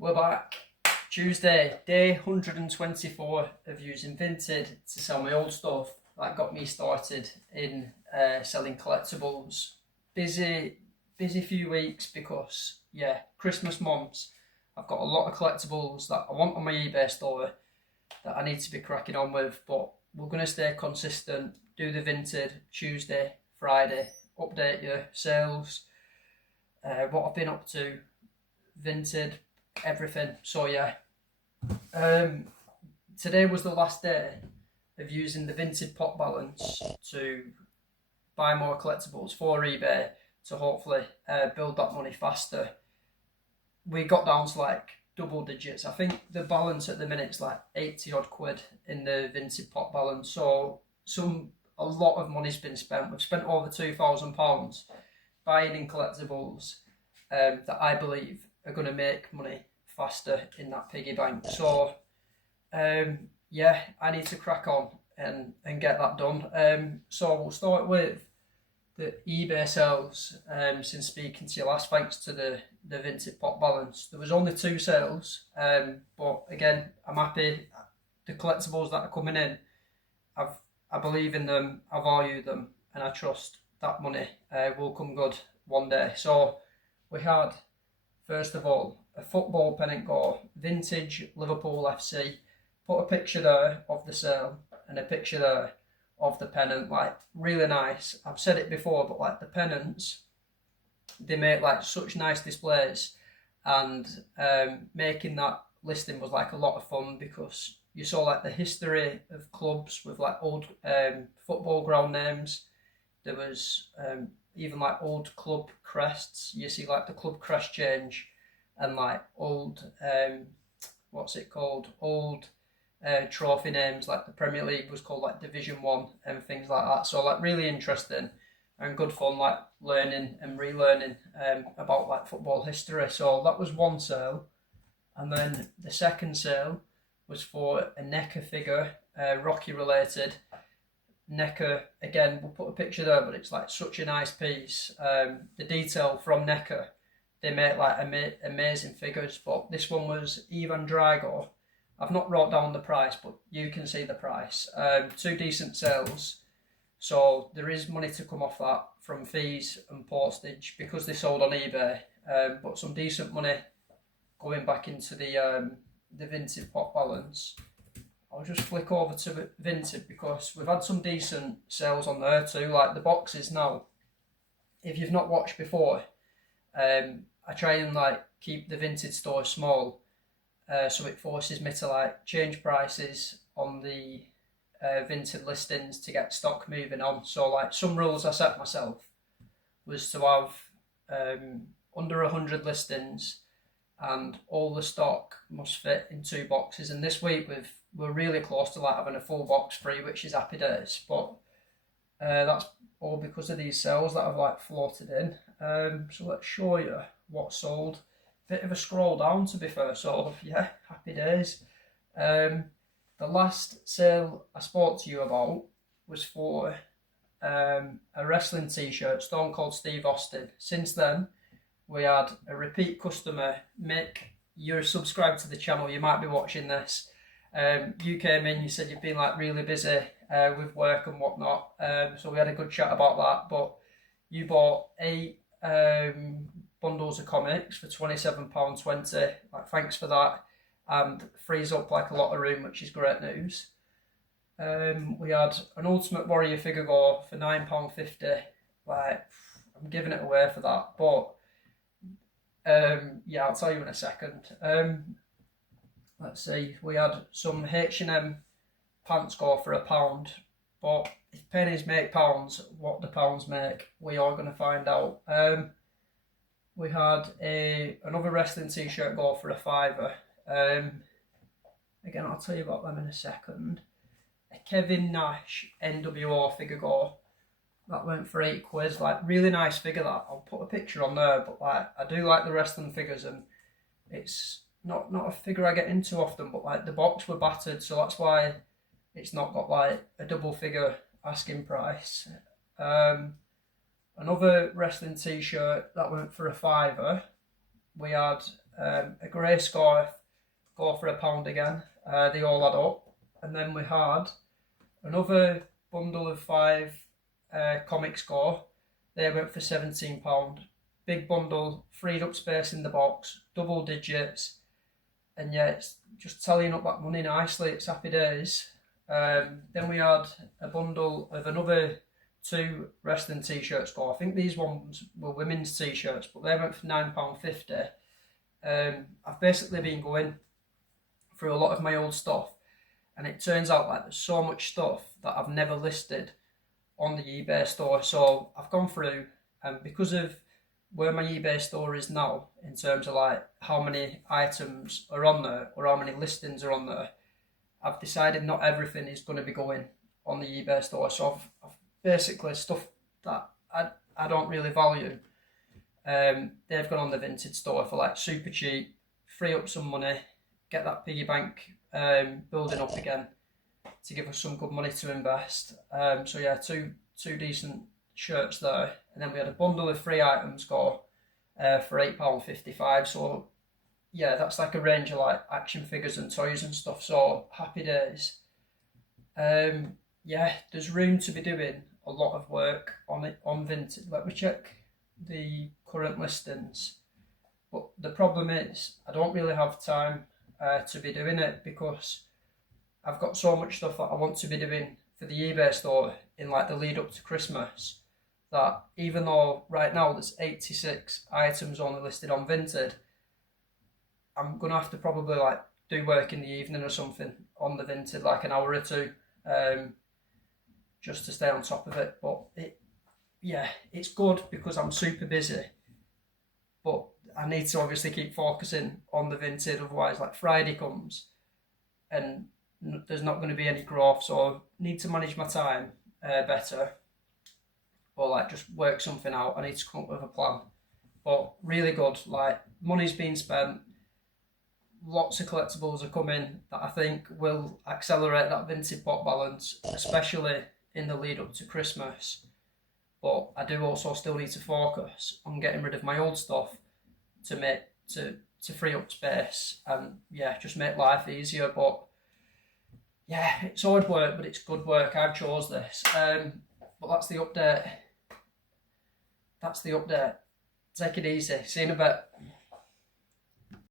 We're back. Tuesday, day 124 of using Vinted to sell my old stuff. That got me started in selling collectibles. Busy few weeks because, Christmas months. I've got a lot of collectibles that I want on my eBay store that I need to be cracking on with, but we're going to stay consistent, do the Vinted Tuesday, Friday, update you, sales, what I've been up to, Vinted, everything. So today was the last day of using the Vinted pot balance to buy more collectibles for eBay to hopefully build that money faster. We got down to like double digits. I think the balance at the minute is like 80 odd quid in the Vinted pot balance. So a lot of money's been spent. We've spent over £2,000 buying in collectibles that I believe are going to make money faster in that piggy bank. So I need to crack on and get that done. So we'll start with the eBay sales. Since speaking to you last, thanks to the Vinted pot balance, there was only 2 sales, but again, I'm happy. The collectibles that are coming in, I believe in them, I value them, and I trust that money will come good one day. So we had, first of all, a football pennant go, vintage Liverpool FC. Put a picture there of the sale and a picture there of the pennant, like really nice. I've said it before, but like the pennants, they make like such nice displays, and making that listing was like a lot of fun because you saw like the history of clubs with like old football ground names. There was even like old club crests. You see like the club crest change, and like old old trophy names, like the Premier League was called like Division 1 and things like that. So like really interesting and good fun, like learning and relearning about like football history. So that was one sale. And then the second sale was for a NECA figure, Rocky related. NECA, again, we'll put a picture there, but it's like such a nice piece. The detail from NECA, they make like amazing figures, but this one was Ivan Drago. I've not wrote down the price, but you can see the price. 2 decent sales, so there is money to come off that from fees and postage because they sold on eBay. But some decent money going back into the Vinted pot balance. I'll just flick over to Vinted because we've had some decent sales on there too, like the boxes now. If you've not watched before, I try and like keep the Vinted store small, so it forces me to like change prices on the Vinted listings to get stock moving on. So like some rules I set myself was to have under 100 listings, and all the stock must fit in 2 boxes. And this week we're really close to like having a full box free, which is happy days. But that's all because of these sales that I've like floated in. So let's show you what sold. Bit of a scroll down, to be fair. So happy days. The last sale I spoke to you about was for a wrestling t-shirt, Stone Cold Steve Austin. Since then, we had a repeat customer. Mick, you're subscribed to the channel, you might be watching this. You came in, you said you've been like really busy with work and whatnot, so we had a good chat about that. But you bought 8 bundles of comics for £27.20. Like, thanks for that, and frees up like a lot of room, which is great news. We had an Ultimate Warrior figure go for £9.50. Like, I'm giving it away for that, but I'll tell you in a second. Let's see, we had some H&M pants go for £1, but if pennies make pounds, what do pounds make? We are going to find out. We had another wrestling t-shirt go for £5. Again, I'll tell you about them in a second. A Kevin Nash NWO figure go, that went for £8. Like, really nice figure that. I'll put a picture on there, but like, I do like the wrestling figures, and it's not a figure I get into often, but like the box were battered, so that's why it's not got like a double figure asking price. Another wrestling t-shirt that went for £5. We had a grey scarf, go for £1 again. They all add up. And then we had another bundle of 5 comic score. They went for £17. Big bundle, freed up space in the box, double digits. And yeah, it's just tallying up that money nicely. It's happy days. Then we had a bundle of another 2 wrestling t-shirts score. I think these ones were women's t-shirts, but they went for £9.50. I've basically been going through a lot of my old stuff, and it turns out like there's so much stuff that I've never listed on the eBay store. So I've gone through, and because of where my eBay store is now, in terms of like how many items are on there or how many listings are on there, I've decided not everything is going to be going on the eBay store. So I've basically stuff that I don't really value. They've gone on the Vinted store for like super cheap, free up some money, get that piggy bank building up again to give us some good money to invest. So yeah, two decent shirts there, and then we had a bundle of free items go for £8.55. So yeah, that's like a range of like action figures and toys and stuff. So happy days. Yeah, there's room to be doing a lot of work on it on Vinted. Let me check the current listings. But the problem is I don't really have time to be doing it, because I've got so much stuff that I want to be doing for the eBay store in like the lead up to Christmas, that even though right now there's 86 items only listed on Vinted, I'm gonna have to probably like do work in the evening or something on the Vinted, like an hour or two, just to stay on top of it. But it's good because I'm super busy, but I need to obviously keep focusing on the Vinted, otherwise like Friday comes and there's not going to be any growth. So I need to manage my time better, or like just work something out. I need to come up with a plan. But really good, like money's being spent, lots of collectibles are coming that I think will accelerate that Vinted pot balance, especially in the lead up to Christmas. But I do also still need to focus on getting rid of my old stuff to free up space and yeah, just make life easier. But yeah, it's hard work, but it's good work. I chose this. But that's the update. Take it easy. See you in a bit.